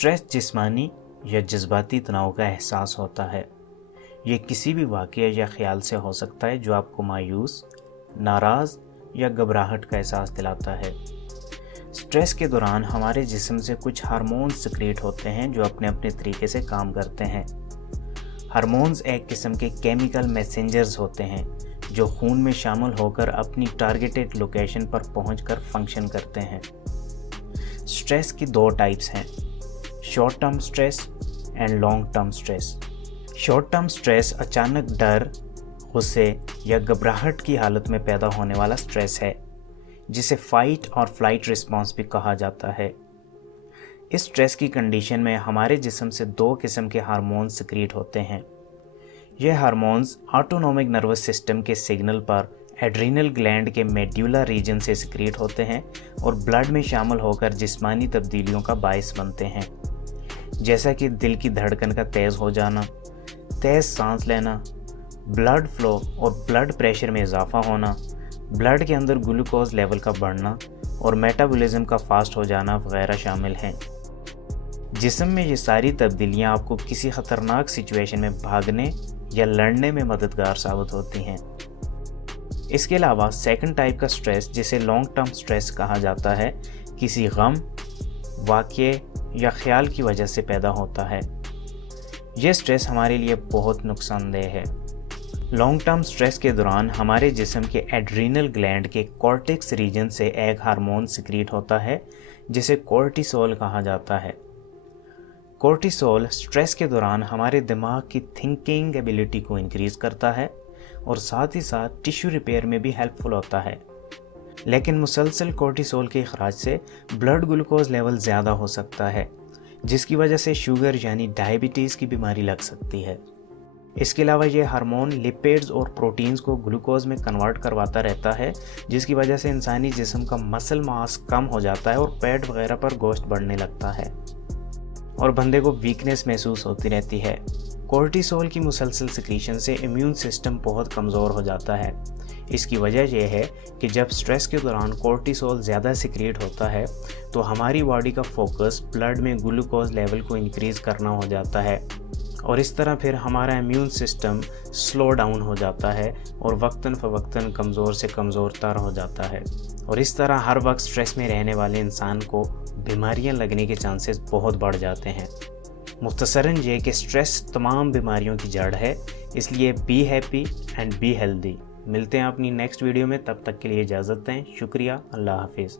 Stress जिस्मानी या जज्बाती तनाव का एहसास होता है। ये किसी भी वाक़या या ख़्याल से हो सकता है जो आपको मायूस, नाराज़ या घबराहट का एहसास दिलाता है। स्ट्रेस के दौरान हमारे जिस्म से कुछ हार्मोन्स सिक्रेट होते हैं जो अपने अपने तरीके से काम करते हैं। हार्मोन्स एक किस्म के केमिकल मैसेंजर्स होते हैं जो खून में शामिल होकर अपनी टारगेटेड लोकेशन पर पहुंचकर फंक्शन करते हैं। स्ट्रेस की दो टाइप्स हैं, short term stress and long term stress. Short term stress अचानक डर, गुस्से या घबराहट की हालत में पैदा होने वाला स्ट्रेस है, जिसे फाइट और फ्लाइट रिस्पॉन्स भी कहा जाता है। इस स्ट्रेस की कंडीशन में हमारे जिस्म से दो किस्म के हार्मोन्स सिक्रीट होते हैं। यह हार्मोन्स ऑटोनॉमिक नर्वस सिस्टम के सिग्नल पर एड्रीनल ग्लैंड के मेड्यूला रीजन से सिक्रीट होते हैं और ब्लड में शामिल होकर जिस्मानी तब्दीलियों का बायस बनते हैं, जैसा कि दिल की धड़कन का तेज़ हो जाना, तेज़ सांस लेना, ब्लड फ्लो और ब्लड प्रेशर में इजाफा होना, ब्लड के अंदर ग्लूकोज लेवल का बढ़ना और मेटाबॉलिज्म का फास्ट हो जाना वगैरह शामिल हैं। जिस्म में ये सारी तब्दीलियां आपको किसी ख़तरनाक सिचुएशन में भागने या लड़ने में मददगार साबित होती हैं। इसके अलावा सेकंड टाइप का स्ट्रेस, जिसे लॉन्ग टर्म स्ट्रेस कहा जाता है, किसी गम, वाक़ये या ख्याल की वजह से पैदा होता है। यह स्ट्रेस हमारे लिए बहुत नुकसानदेह है। लॉन्ग टर्म स्ट्रेस के दौरान हमारे जिस्म के एड्रीनल ग्लैंड के कॉर्टेक्स रीजन से एक हार्मोन सिक्रीट होता है जिसे कोर्टिसोल कहा जाता है। कोर्टिसोल स्ट्रेस के दौरान हमारे दिमाग की थिंकिंग एबिलिटी को इंक्रीज़ करता है और साथ ही साथ टिश्यू रिपेयर में भी हेल्पफुल होता है। लेकिन मुसलसल कोर्टिसोल के अखराज से ब्लड ग्लूकोज लेवल ज़्यादा हो सकता है, जिसकी वजह से शुगर यानी डायबिटीज़ की बीमारी लग सकती है। इसके अलावा ये हार्मोन लिपिड्स और प्रोटीन्स को ग्लूकोज में कन्वर्ट करवाता रहता है, जिसकी वजह से इंसानी जिस्म का मसल मास कम हो जाता है और पेट वगैरह पर गोश्त बढ़ने लगता है और बंदे को वीकनेस महसूस होती रहती है। कोर्टिसोल की मुसलसल सिक्रीशन से इम्यून सिस्टम बहुत कमज़ोर हो जाता है। इसकी वजह यह है कि जब स्ट्रेस के दौरान कोर्टिसोल ज़्यादा सिक्रीट होता है तो हमारी बॉडी का फोकस ब्लड में ग्लूकोज लेवल को इंक्रीज़ करना हो जाता है और इस तरह फिर हमारा इम्यून सिस्टम स्लो डाउन हो जाता है और वक्तन फ़वक्तन कमज़ोर से कमज़ोर तर हो जाता है और इस तरह हर वक्त स्ट्रेस में रहने वाले इंसान को बीमारियां लगने के चांसेस बहुत बढ़ जाते हैं। मुख्तसरन ये कि स्ट्रेस तमाम बीमारियों की जड़ है, इसलिए be happy and be healthy. मिलते हैं अपनी नेक्स्ट वीडियो में, तब तक के लिए इजाज़त दें। शुक्रिया, अल्लाह हाफिज़।